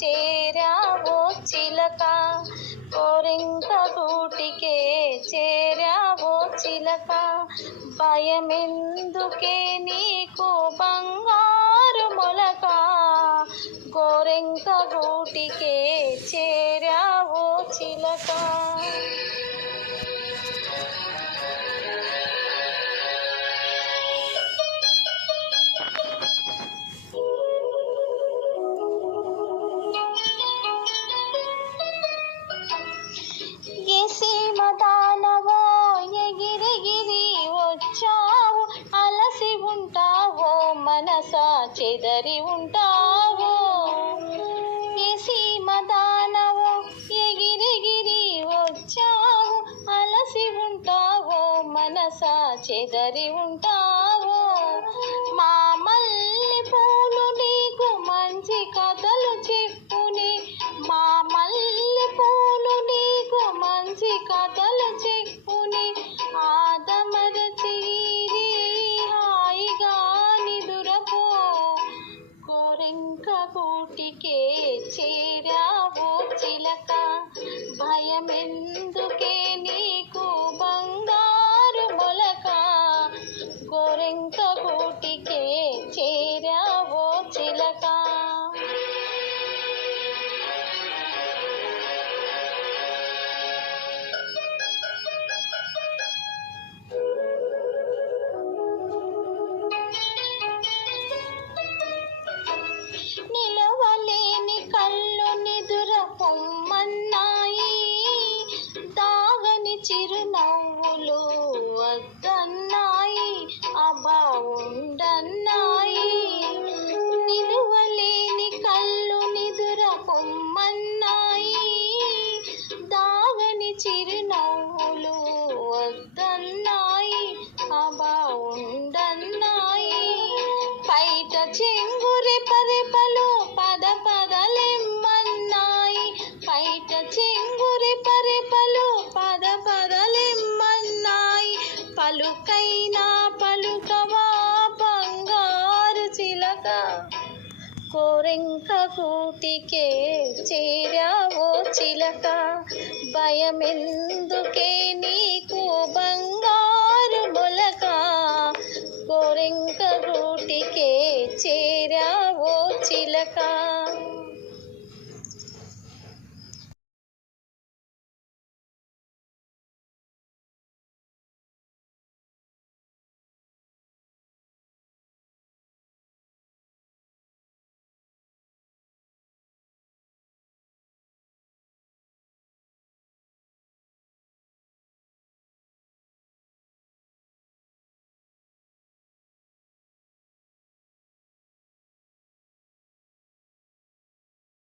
చేరావో చిలక, కోరింక గూటికే చేరావో చిలక. భయమెందుకే నీకు బంగారు మొలక, గోరెంక గూటికే చేరావో చిలక. సీమదానవో ఎగిరెగిరి వచ్చావు, అలసి ఉంటావో మనసా చెదరి ఉంటావో. సీమదానవో ఎగిరెగిరి వచ్చావు, అలసి ఉంటావో మనసా చెదరి ఉంటావో. మా మల్లి పూలు నీకు మంచి కథలు చెప్పుని, మా మల్లి పూలు నీకు మంచి కథలు చెప్పుని. ఆదమరచి హాయిగా నిదురపో, కోరింక గూటికే చేరావో చిలక. భయమెందుకే నీకు బంగారు మొలక, గోరెంక గూటికే చేరావో చిలక. నిలవలేని కళ్ళు నిదుర పొమ్మన్నాయి, దాగని చిరునవ్వులు వద్దన్నాయి, అబ్బా ఉండన్నాయి. నిలవలేని కళ్ళు నిదుర పొమ్మన్నాయి, దాగని చిరునవ్వులు వద్దన్నాయి, అబ్బా ఉండన్నాయి. బయట చెంగురి పరిపలు పద పదలెమ్మన్నాయి, బయట చెంగురి పరిపలు పద పదలెమ్మన్నాయి. పలుకైనా పలుకవా బంగారు చిలక, కోరింక గూటికే చేరావో చిలక. భయమెందుకే నీకు బంగారు మొలక, కోరింక గూటికే చేరావో చిలక.